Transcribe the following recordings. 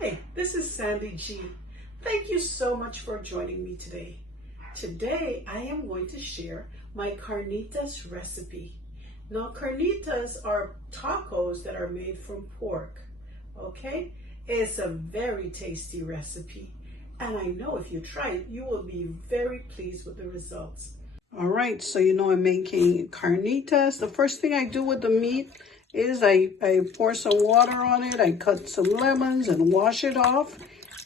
Hi, this is Sandy G. Thank you so much for joining me today. Today, I am going to share my Carnitas recipe. Now, carnitas are tacos that are made from pork, okay? It's a very tasty recipe, and I know if you try it, you will be very pleased with the results. All right, so I'm making carnitas. The first thing I do with the meat is I pour some water on it, I cut some lemons and wash it off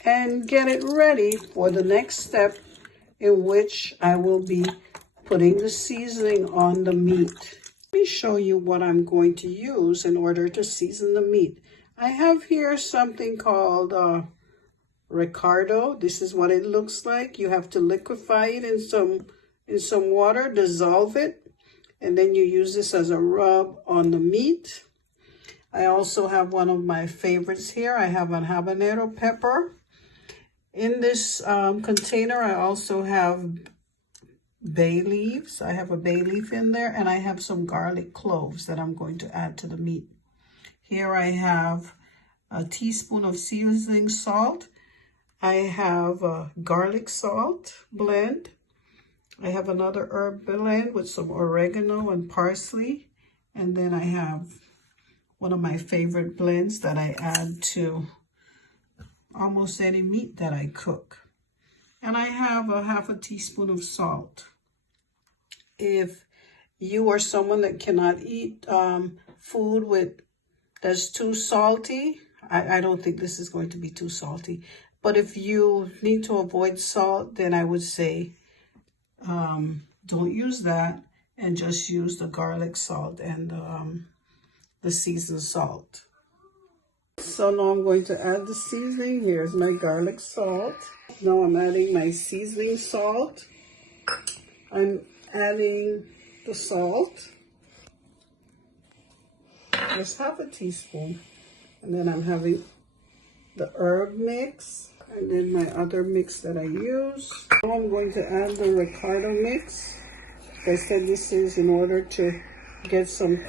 and get it ready for the next step, in which I will be putting the seasoning on the meat. Let me show you what I'm going to use in order to season the meat. I have here something called Ricardo. This is what it looks like. You have to liquefy it in some water, dissolve it, and then you use this as a rub on the meat. I also have one of my favorites here. I have an habanero pepper. In this container, I also have bay leaves. I have a bay leaf in there, and I have some garlic cloves that I'm going to add to the meat. Here I have a teaspoon of seasoning salt. I have a garlic salt blend. I have another herb blend with some oregano and parsley. And then I have one of my favorite blends that I add to almost any meat that I cook. And I have a half a teaspoon of salt. If you are someone that cannot eat food that's too salty, I don't think this is going to be too salty. But if you need to avoid salt, then I would say don't use that and just use the garlic salt and the seasoned salt. So now I'm going to add the seasoning. Here's my garlic salt. Now I'm adding my seasoning salt. I'm adding the salt, just half a teaspoon. And then I'm having the herb mix, and then my other mix that I use. Now I'm going to add the Ricardo mix. Like I said, this is in order to get some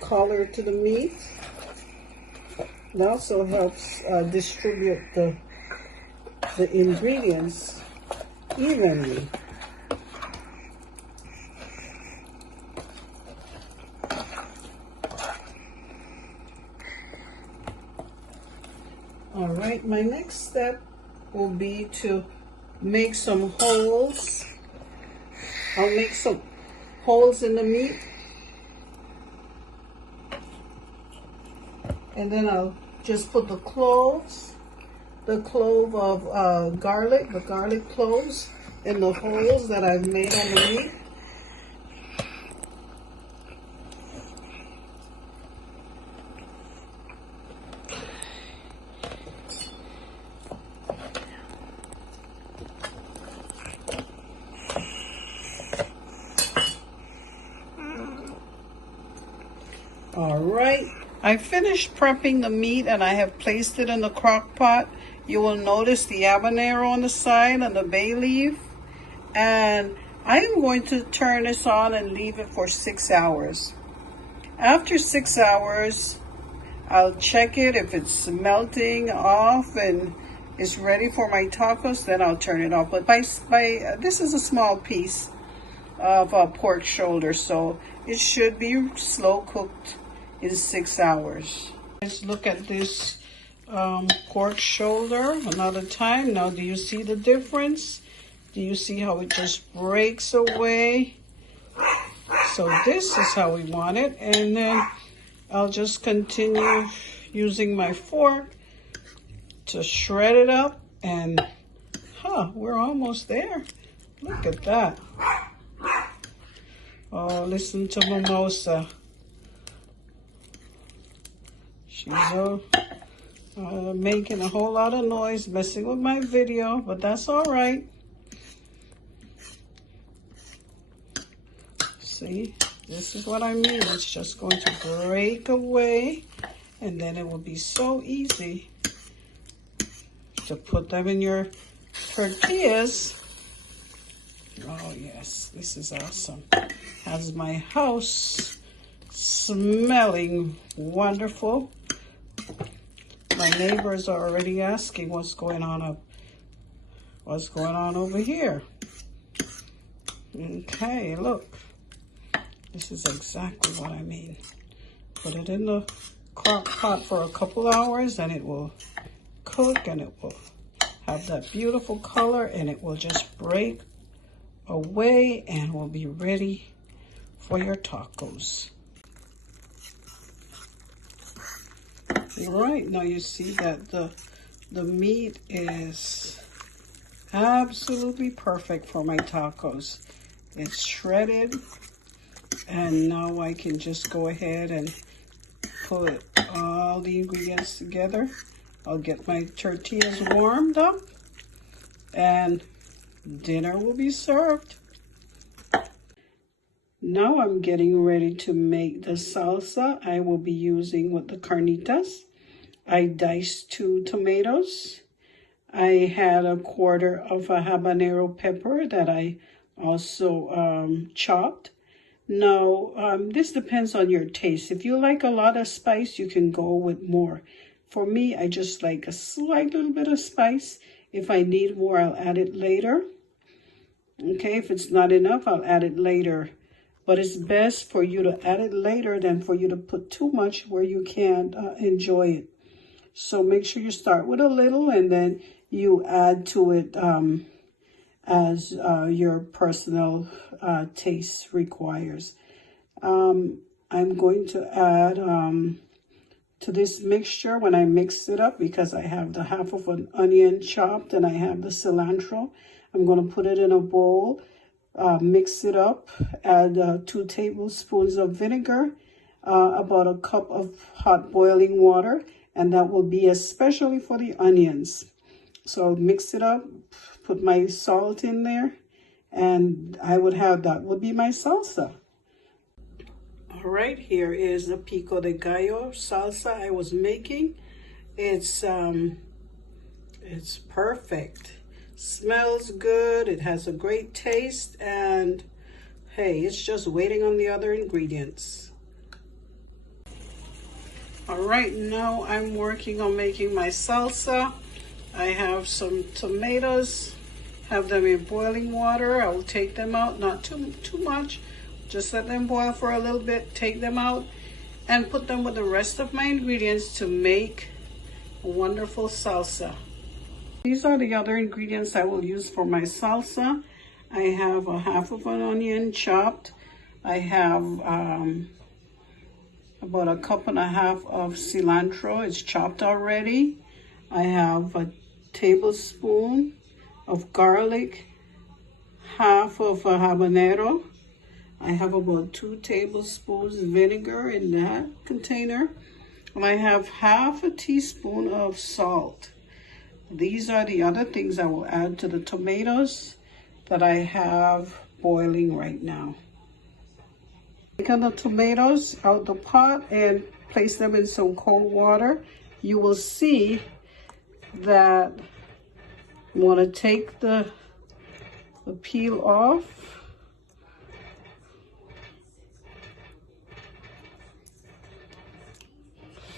color to the meat. It also helps distribute the ingredients evenly. All right, my next step will be to make some holes. I'll make some holes in the meat. And then I'll just put the clove of garlic, the garlic cloves, in the holes that I've made on the meat. All right, I finished prepping the meat and I have placed it in the crock pot. You will notice the habanero on the side and the bay leaf. And I am going to turn this on and leave it for 6 hours. After 6 hours, I'll check it. If it's melting off and it's ready for my tacos, then I'll turn it off. But this is a small piece of pork shoulder, so it should be slow cooked in 6 hours. Let's look at this pork shoulder another time. Now, do you see the difference? Do you see how it just breaks away? So this is how we want it. And then I'll just continue using my fork to shred it up. And we're almost there. Look at that. Oh, listen to Mimosa. She's making a whole lot of noise, messing with my video, but that's all right. See, this is what I mean. It's just going to break away, and then it will be so easy to put them in your tortillas. Oh, yes, this is awesome. Has my house smelling wonderful. My neighbors are already asking what's going on over here. Okay, look. This is exactly what I mean. Put it in the crock pot for a couple hours and it will cook and it will have that beautiful color and it will just break away and will be ready for your tacos. All right, now you see that the meat is absolutely perfect for my tacos. It's shredded, and now I can just go ahead and put all the ingredients together. I'll get my tortillas warmed up and dinner will be served. Now I'm getting ready to make the salsa I will be using with the carnitas. I diced 2 tomatoes. I had a quarter of a habanero pepper that I also chopped. Now, this depends on your taste. If you like a lot of spice, you can go with more. For me, I just like a slight little bit of spice. If I need more, I'll add it later. Okay, if it's not enough, I'll add it later. But it's best for you to add it later than for you to put too much where you can't enjoy it. So make sure you start with a little and then you add to it as your personal taste requires. I'm going to add to this mixture when I mix it up, because I have the half of an onion chopped and I have the cilantro. I'm going to put it in a bowl, mix it up, add 2 tablespoons of vinegar, about a cup of hot boiling water, and that will be especially for the onions. So mix it up, put my salt in there, and that would be my salsa. All right, here is the pico de gallo salsa I was making. It's perfect. Smells good, it has a great taste, and hey, it's just waiting on the other ingredients. All right, now I'm working on making my salsa. I have some tomatoes, have them in boiling water. I will take them out, not too much, just let them boil for a little bit, take them out, and put them with the rest of my ingredients to make a wonderful salsa. These are the other ingredients I will use for my salsa. I have a half of an onion chopped. I have about a cup and a half of cilantro. It's chopped already. I have a tablespoon of garlic, half of a habanero. I have about 2 tablespoons vinegar in that container. And I have half a teaspoon of salt. These are the other things I will add to the tomatoes that I have boiling right now. Take the tomatoes out the pot and place them in some cold water. You will see that you want to take the peel off.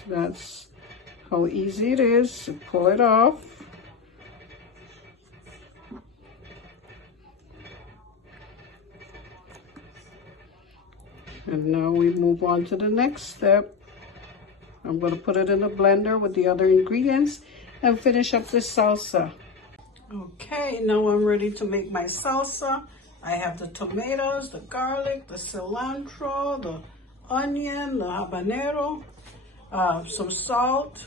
That's how easy it is to pull it off. And now we move on to the next step. I'm going to put it in a blender with the other ingredients and finish up this salsa. Okay, now I'm ready to make my salsa. I have the tomatoes, the garlic, the cilantro, the onion, the habanero, some salt,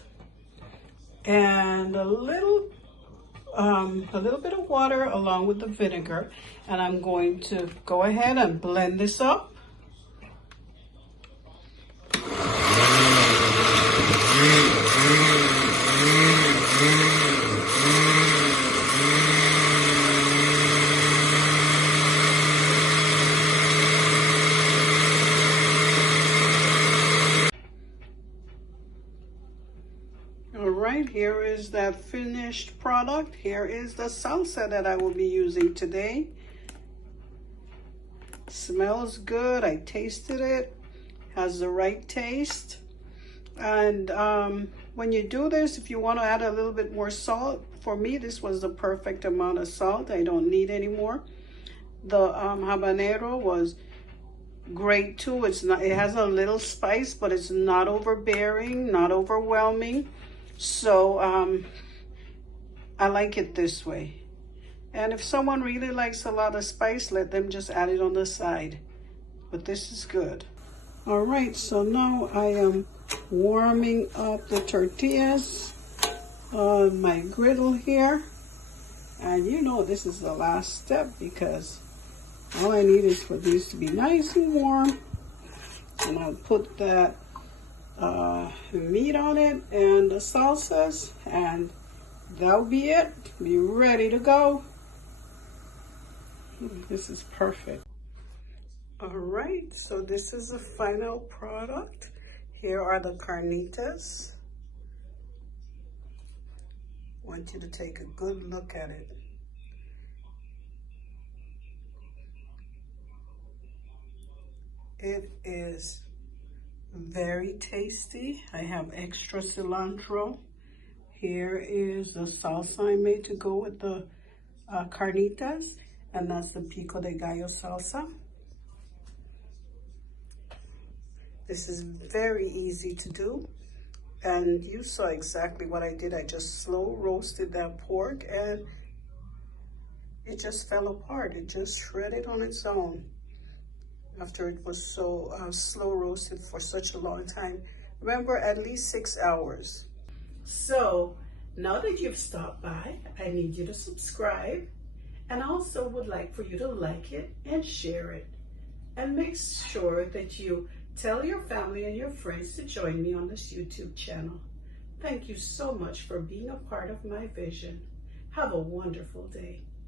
and a little bit of water along with the vinegar. And I'm going to go ahead and blend this up. All right, here is that finished product. Here is the salsa that I will be using today. Smells good. I tasted it. Has the right taste. And when you do this, if you want to add a little bit more salt, for me, this was the perfect amount of salt. I don't need any more. The habanero was great too. It has a little spice, but it's not overbearing, not overwhelming. So I like it this way. And if someone really likes a lot of spice, let them just add it on the side. But this is good. All right, so now I am warming up the tortillas on my griddle here. And you know this is the last step because all I need is for these to be nice and warm. And I'll put that meat on it and the salsas, and that'll be it. Be ready to go. This is perfect. All right, so this is the final product. Here are the carnitas. I want you to take a good look at it. It is very tasty. I have extra cilantro. Here is the salsa I made to go with the carnitas, and that's the pico de gallo salsa. This is very easy to do, and you saw exactly what I did. I just slow roasted that pork, and it just fell apart. It just shredded on its own after it was so slow roasted for such a long time. Remember, at least 6 hours. So now that you've stopped by, I need you to subscribe, and I also would like for you to like it and share it, and make sure that you tell your family and your friends to join me on this YouTube channel. Thank you so much for being a part of my vision. Have a wonderful day.